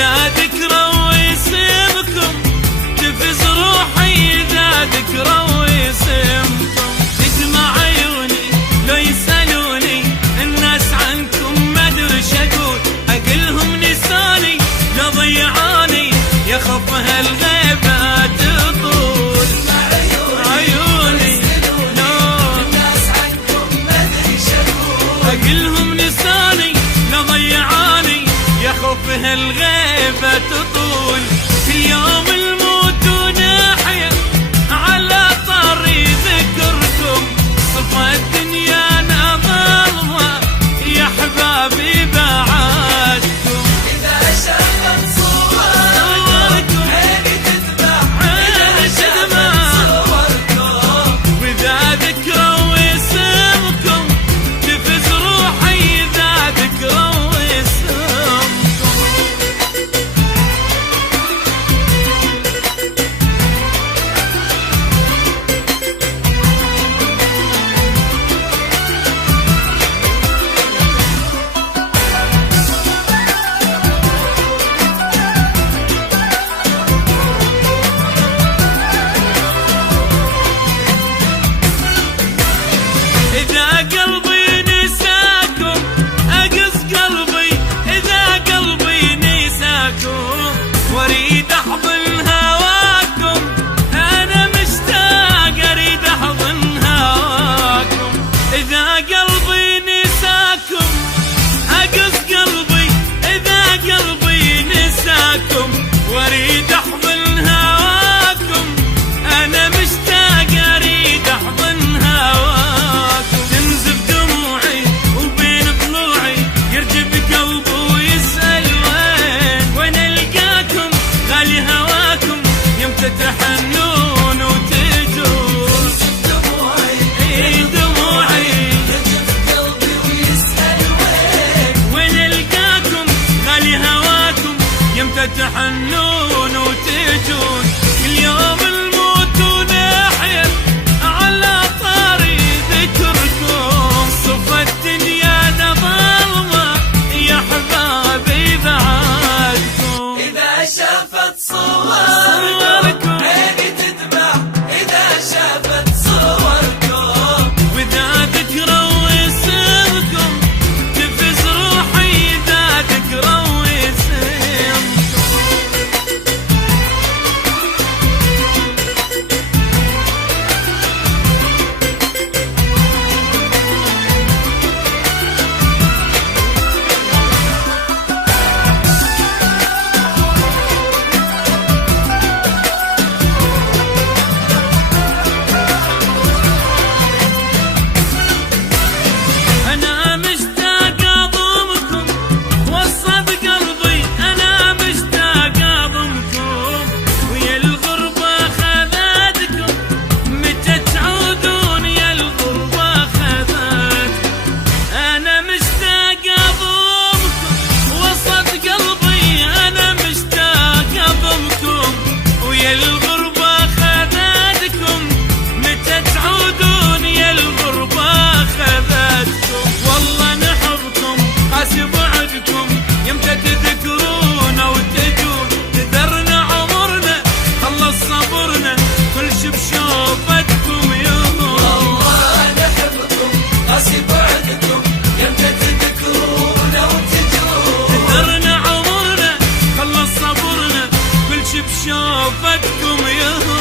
إذا ذكروا اسمكم تفز روحي، إذا ذكروا اسمكم تدمع عيوني لو يسألوني الناس عنكم ما أدري شقول، أقلهم نساني لو ضيعاني يخف هالغيبة تطول. عيوني الناس عنكم ما أدري شقول، أقلهم نساني لو ضيعاني يخف هالغيبة تطول. في يوم الموت ونحيا على طري ذكركم، صفى الدنيا ظلمة يا حبابي بعدكم. إذا شافت صوركم عيني تدمع، عيني تدمع صوركم، وإذا ذكروا اسمكم تفز روحي، إذا ذكروا اسمكم. إذا قلبي نساكم أقص قلبي، إذا قلبي نساكم واريد أحضن هواكم، أنا مشتاق أريد أحضن هواكم. إذا قلبي نساكم أقص قلبي، إذا قلبي نساكم واريد أحضن هواكم، أنا مشتاق أريد أحضن هواكم. تنزف دموعي وبين ضلوعي يرجف قلبي ويسأل وين ألقاكم، غالي هواكم يمتى تحنون وتجون. دموعي دموعي يرجف قلبي ويسأل وين ألقاكم، غالي هواكم يمتى تحنون وتجون. كل يوم الموت ونحيا على طاري ذكركم، صفى الدنيا ظلمة يا حبابي بعدكم. إذا شافت صوركم عيني تدمع، إذا شافت صوركم، وإذا ذكروا اسمكم تفز روحي، إذا ذكروا اسمكم. أنا مشتاق أضمكم وصب قلبي، أنا مشتاق أضمكم، ويا الغربة خذتكم متى تعودون، يا الغربة خذتكم. أنا مشتاق أضمكم وصب قلبي، أنا مشتاق أضمكم، ويا الغربة خذتكم متى تعودون، يا الغربة خذتكم. والله نحبكم قاسي بعدكم يمتى تذكرون وتجون، تذرنا عمرنا خلص صبرنا كل شي بشوفتكم يهون. والله نحبكم قاسي بعدكم يمتى تذكرون وتجون، تذرنا عمرنا خلص صبرنا كل شي بشوفتكم يهون.